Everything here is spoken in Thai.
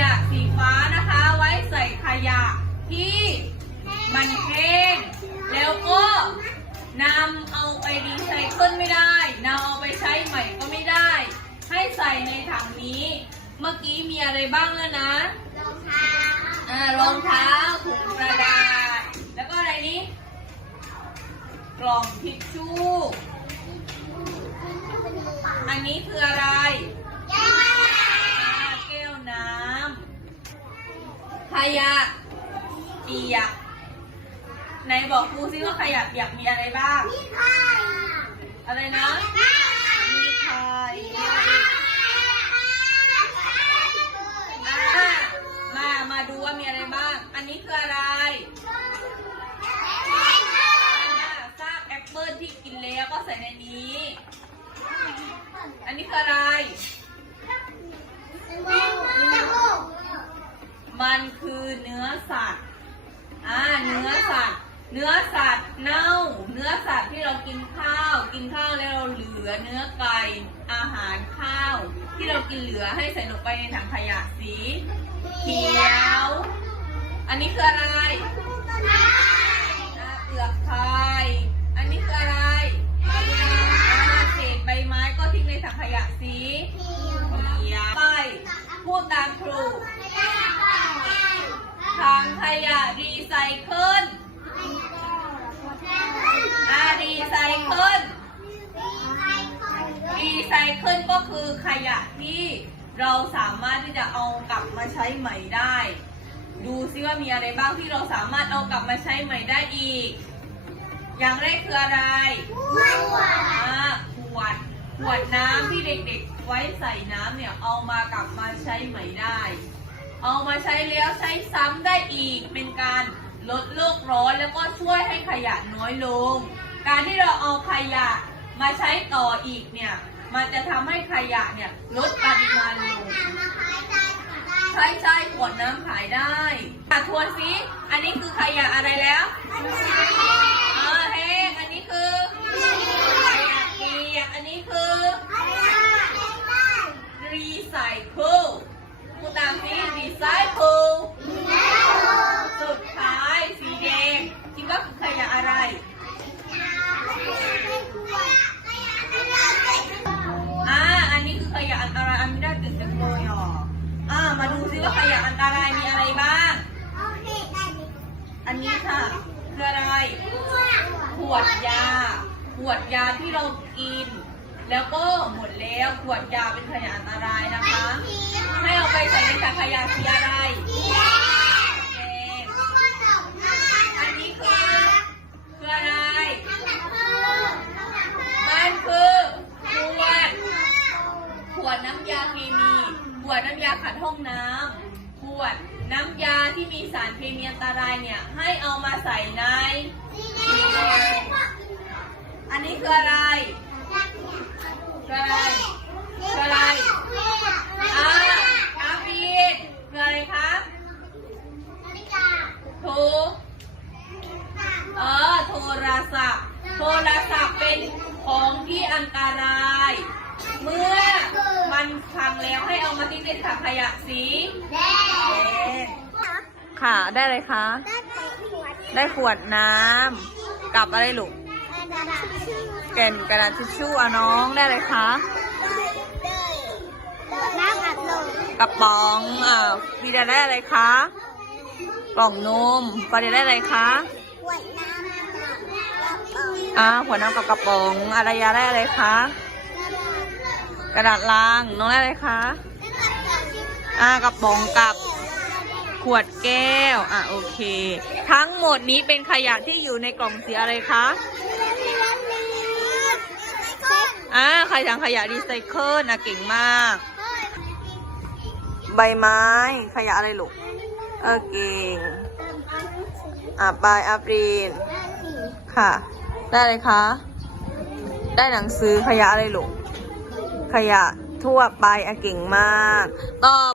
ยะสีฟ้านะคะ ไว้ใส่ขยะที่มันแห้งแล้วก็นำเอาไปรีไซเคิลไม่ได้นำเอาไปใช้ใหม่ก็ไม่ได้ ให้ใส่ในถังนี้ เมื่อกี้มีอะไรบ้างแล้วนะรอ่ารองเท้าถุงกระดาษ แล้วก็อะไรนี้ กล่องทิชชู่ อันนี้คืออะไรอ่าแก้วน้ำ ขยะเปียกไหนบอกครูซิว่าขยะเปียกมีอะไรบ้างอะไรนะมีไข่อ่ามา มาดูว่ามีอะไรบ้าง อันนี้คืออะไรอ่าซากแอปเปิลที่กินแล้วก็ใส่ในนี้ อันนี้คืออะไร มันคือเนื้อสัตว์ อ่า เนื้อสัตว์ เนื้อสัตว์เน่า เนื้อสัตว์ที่เรากินข้าว กินข้าวแล้วเราเหลือเนื้อไก่ อาหารข้าว ที่เรากินเหลือให้ใส่ลงไปในถังขยะสีเขียว อันนี้คืออะไรอ่าเปลือกไข่อันนี้คืออะไรอ่าเศษใบไม้ก็ทิ้งในถังขยะสีเขียวไปพูดตามครู ขยะรีไซเคิลอ่ารีไซเคิลรีไซเคิลก็คือขยะที่เราสามารถที่จะเอากลับมาใช้ใหม่ได้ ดูซิว่ามีอะไรบ้างที่เราสามารถเอากลับมาใช้ใหม่ได้อีก อย่างแรกคืออะไรอ่าขวด ขวดน้ำที่เด็กๆ ไว้ใส่น้ำเนี่ยเอามากลับมาใช้ใหม่ได้ เอามาใช้แล้วใช้ซ้ำได้อีก เป็นการลดโลกร้อนแล้วก็ช่วยให้ขยะน้อยลง การที่เราเอาขยะมาใช้ต่ออีกเนี่ย มันจะทำให้ขยะเนี่ยลดปริมาณลงใช่ใช่ขวดน้ำขายได้อะทวนซิอันนี้คือขยะอะไรแล้วอ่าแห้งอันนี้คือขยะเปียกอันนี้คือรีไซเคิลพูดตามซิรีไซเคิลสุดท้ายสีแดงคิดว่าคือขยะอะไร อ่า อันนี้คือขยะอันตรายอันไม่ได้ตื่นจังเลยอะอ่า มาดูซิว่าขยะอันตรายมีอะไรบ้าง อั นนี้ค่ะคืออะไร ขวดยา ขวดยาที่เรากิน แล้วก็หมดแล้วขวดยาเป็นขยะอันตรายนะคะ ให้เอาไปใส่ในถังขยะสีอะไรแดงอันนี้คือคืออะไร มันคือขวด ขวดน้ำยาเคมี ขวดน้ำยาขัดห้องน้ำ ขวดน้ำ ยาที่มีสารเคมีอันตรายเนี่ย ให้เอามาใส่ใน อันนี้คืออะไรคืออะไรคืออะไรอ่าอาบีดคืออะไรคะถูกเออโทรศัพท์ โทรศัพท์เป็นของที่อันตราย เมื่อมันพังแล้วให้เอามาทิ้งในถังขยะสีแดง ค่ะ ได้เลยคะได้ขวดน้ำกับอะไรลูกแก่นกระดาษทิชชู่เอาน้องได้เลยคะน้ำอัดลมกระป๋องอ่าพี่จะได้อะไรคะกล่องนมปาเดได้อะไรคะขวดน้ำกับกระป๋องอ่าขวดน้ำกับกระป๋องอารยาได้อะไรคะกระดาษล้างน้องได้อะไรคะ อ่ากระป๋องกับ ขวดแก้ว อะโอเค ทั้งหมดนี้เป็นขยะที่อยู่ในกล่องสีอะไรคะอ่าใครถังขยะรีไซเคิลนะเก่งมาก ใบไม้ขยะอะไรลูกเออเก่งอะปลายอัปรีนค่ะ ได้เลยคะ ได้หนังสือขยะอะไรลูกขยะทั่วไปอะเก่งมาก ต่อ